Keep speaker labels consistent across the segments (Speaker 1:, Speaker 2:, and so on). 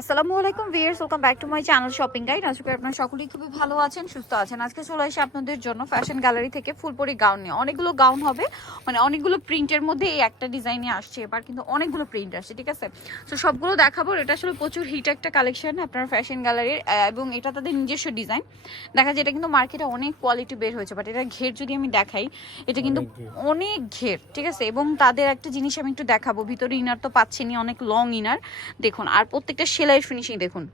Speaker 1: আসসালামু আলাইকুম viewers welcome back to my channel shopping guide আশা করি আপনারা সকলেই খুবই ভালো আছেন সুস্থ আছেন। আজকে চলে আসি আপনাদের জন্য ফ্যাশন গ্যালারি থেকে ফুলপরি গাউন নিয়ে। অনেকগুলো গাউন হবে মানে অনেকগুলো প্রিন্টের মধ্যে এই একটা ডিজাইনে আসছে এবার কিন্তু অনেকগুলো প্রিন্ট আসছে ঠিক আছে? তো সবগুলো দেখাবো। এটা আসলে প্রচুর হিট একটা কালেকশন আপনার ফ্যাশন গ্যালারির এবং এটা তাদের নিজস্ব ডিজাইন দেখা যায় এটা কিন্তু মার্কেটে অনেক কোয়ালিটি বের হয়েছে বাট এটা ঘের যদি আমি দেখাই এটা কিন্তু অনেক ঘের। ঠিক আছে? এবং তাদের একটা জিনিস আমি একটু দেখাবো। ভিতরে ইনার তো পাচ্ছেনই অনেক লং ইনার দেখুন আর প্রত্যেকটা সেলাইয়ের ফিনিশিং দেখুন।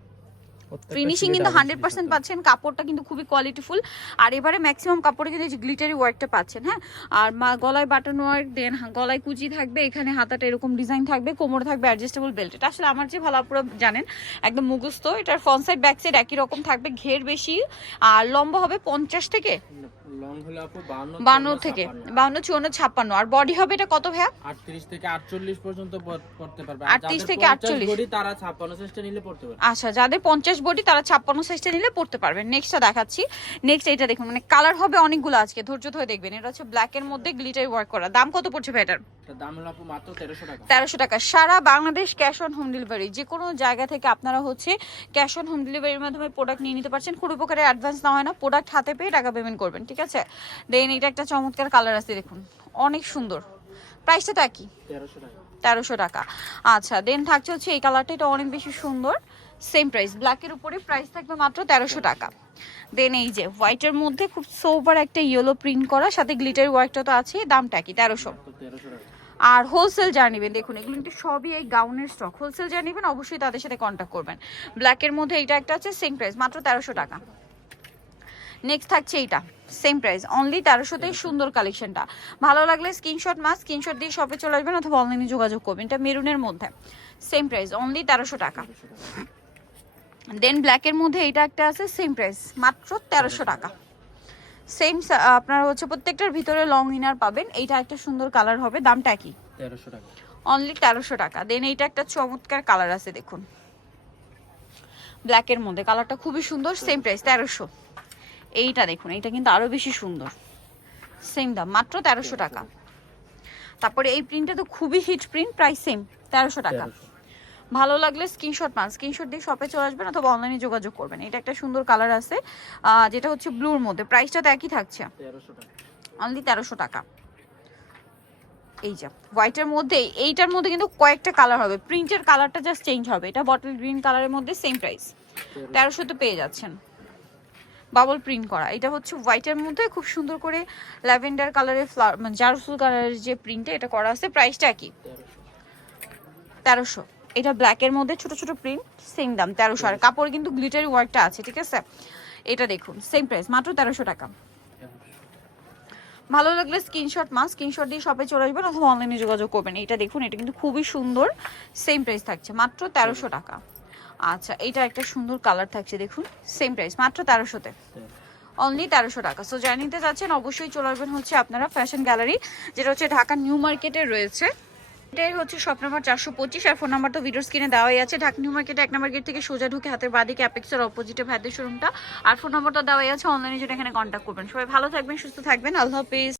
Speaker 1: ফিনিশিং কিন্তু হান্ড্রেড পার্সেন্ট পাচ্ছেন কাপড়টা কিন্তু খুবই কোয়ালিটিফুল আর এবারে ম্যাক্সিমাম কাপড়ে কিন্তু গ্লিটারি ওয়ার্কটা পাচ্ছেন হ্যাঁ? আর মা গলায় বাটন ওয়ার্ক দেন গলায় কুচি থাকবে এখানে হাতাটা এরকম ডিজাইন থাকবে কোমরে থাকবে অ্যাডজাস্টেবল বেল্ট এটা আসলে আমার যে ভালো আপনারা জানেন একদম মুখস্থ। এটার ফ্রন্ট সাইড ব্যাক সাইড একই রকম থাকবে ঘের বেশি। আর লম্বা হবে পঞ্চাশ থেকে
Speaker 2: লং হলে আপু 52
Speaker 1: বান্ন থেকে বাউন্ন চুয়ান্ন ছাপ্পান্ন। আর বডি হবে এটা কত ভাইয়া?
Speaker 2: 38 থেকে 48 পর্যন্ত পড়তে পারবে।
Speaker 1: 38 থেকে 48
Speaker 2: বডি তারা 56 চেষ্টা নিলে পড়তে পারবে।
Speaker 1: আচ্ছা যাদের পঞ্চাশ বডি তারা ছাপ্পান্ন সাইজটা নিলে পড়তে পারবেন নেক্সটটা দেখাচ্ছি। নেক্সট এটা দেখুন মানে কালার হবে অনেকগুলো আজকে ধৈর্য ধরে দেখবেন। এটা হচ্ছে ব্ল্যাক এর মধ্যে গ্লিটার ওয়ার্ক করা। দাম কত পড়ছে ভাই এটার?
Speaker 2: এটার দাম হলো আপু মাত্র 1300 টাকা।
Speaker 1: তেরোশো টাকা। সারা Bangladesh cash on home delivery যে কোনো জায়গা থেকে আপনারা হচ্ছে ক্যাশ অন হোম ডেলিভারির মাধ্যমে প্রোডাক্ট নিয়ে নিতে পারছেন কোনো প্রকারের অ্যাডভান্স না হয় না। প্রোডাক্ট হাতে পেয়ে টাকা পেমেন্ট করবেন ঠিক আছে? দেন এটা একটা চমৎকার কালার আছে দেখুন। অনেক সুন্দর। প্রাইসটা তো একই। তেরোশো টাকা। আচ্ছা দেন থাকছে হচ্ছে এই কালারটা এটা অনেক বেশি সুন্দর। সেম প্রাইস ব্ল্যাকের উপরে প্রাইস থাকবে মাত্র তেরোশো টাকা। দেন এই যে হোয়াইটের মধ্যে খুব সোবার একটা ইয়েলো প্রিন্ট করা, সাথে গ্লিটার ওয়ার্কটা তো আছে, দামটা কি? তেরোশো।
Speaker 2: তো 1300 টাকা
Speaker 1: আর হোলসেল যা নেবেন, দেখুন, এগুলো কিন্তু সবই এই গাউনের স্টক হোলসেল যা নেবেন, অবশ্যই তাদের সাথে কন্ট্যাক্ট করবেন। ব্ল্যাকের মধ্যে এইটা একটা আছে সেম প্রাইস মাত্র তেরোশো টাকা। নেক্সট থাকছে এইটা সেম প্রাইস অনলি তেরোশোতেই সুন্দর কালেকশনটা ভালো লাগলে স্ক্রিনশট মাস স্ক্রিনশট দিয়ে শপে চলে আসবেন অথবা অনলাইনে যোগাযোগ করবেন। এটা মেরুনের মধ্যে। সেম প্রাইস অনলি তেরোশো টাকা। দেন ব্ল্যাকের মধ্যে এইটা একটা আছে সেম প্রাইস মাত্র তেরোশো টাকা। সেম আপনার হচ্ছে প্রত্যেকটার ভিতরে লং ইনার পাবেন। এইটা একটা সুন্দর কালার হবে দামটা কি?
Speaker 2: তেরোশো টাকা।
Speaker 1: অনলি তেরোশো টাকা। দেন এইটা একটা চমৎকার কালার আছে দেখুন। ব্ল্যাকের মধ্যে কালারটা খুবই সুন্দর সেম প্রাইস তেরোশো। এইটা দেখুন এইটা কিন্তু আরও বেশি সুন্দর। সেম দাম মাত্র তেরোশো টাকা। তারপরে এই প্রিন্টটা তো খুবই হিট প্রিন্ট প্রাইস সেম তেরোশো টাকা।
Speaker 2: 1300
Speaker 1: ভালো লাগলে স্ক্রিনশট পান। স্ক্রিনশট দিয়ে শপে চলে আসবেন অথবা অনলাইনে যোগাযোগ করবেন। এটা একটা সুন্দর কালার আছে। যেটা হচ্ছে ব্লুর মধ্যে। প্রাইসটা তো একই থাকছে। অনলি তেরোশো টাকা। এই যে হোয়াইটের মধ্যে এইটার মধ্যে কিন্তু কয়েকটা কালার হবে। প্রিন্টের কালারটা জাস্ট চেঞ্জ হবে। এটা বটল গ্রিন কালারের মধ্যে সেম প্রাইস তেরোশোতে পেয়ে যাচ্ছেন। বাবল প্রিন্ট করা। এটা হচ্ছে হোয়াইটের মধ্যে খুব সুন্দর করে ল্যাভেন্ডার কালারের ফ্লাওয়ার মানে জারসুল কালারের যে প্রিন্টটা এটা করা আছে। প্রাইসটা
Speaker 2: 1300
Speaker 1: তেরোশো। এটা ব্ল্যাকের মধ্যে ছোট ছোট প্রিন্ট সেম দাম তেরোশো আর কাপড় কিন্তু গ্লিটারি ওয়ার্কটা আছে ঠিক আছে? এটা দেখুন সেম প্রাইস মাত্র তেরোশো টাকা। ভালো লাগলে স্ক্রিনশট মা স্ক্রিনশট দিয়ে শপে চলে আসবেন অথবা অনলাইনে যোগাযোগ করবেন। এটা দেখুন এটা কিন্তু খুবই সুন্দর সেম প্রাইস থাকছে মাত্র তেরোশো টাকা। আচ্ছা এটা একটা সুন্দর কালার থাকছে দেখুন সেম প্রাইস মাত্র তেরোশোতে। অনলি তেরোশো টাকা। সো যারা নিতে যাচ্ছেন অবশ্যই চলে আসবেন হচ্ছে আপনারা ফ্যাশন গ্যালারি যেটা হচ্ছে ঢাকা নিউ মার্কেটে রয়েছে। এটাই হচ্ছে শপ নাম্বার চারশো পঁচিশ, আর ফোন নাম্বার তো ভিডিও স্ক্রিনে দেওয়াই আছে। ঢাকা নিউ মার্কেটে এক নাম্বার গেট থেকে সোজা ঢুকে হাতের বাদিকে অ্যাপেক্সের অপোজিটে ভাইদের শোরুমটা আর ফোন নাম্বার তো দেওয়াই আছে অনলাইনে জন্য এখানে কন্ট্যাক্ট করবেন। সবাই ভালো থাকবেন, সুস্থ থাকবেন। আল্লাহ হাফিজ।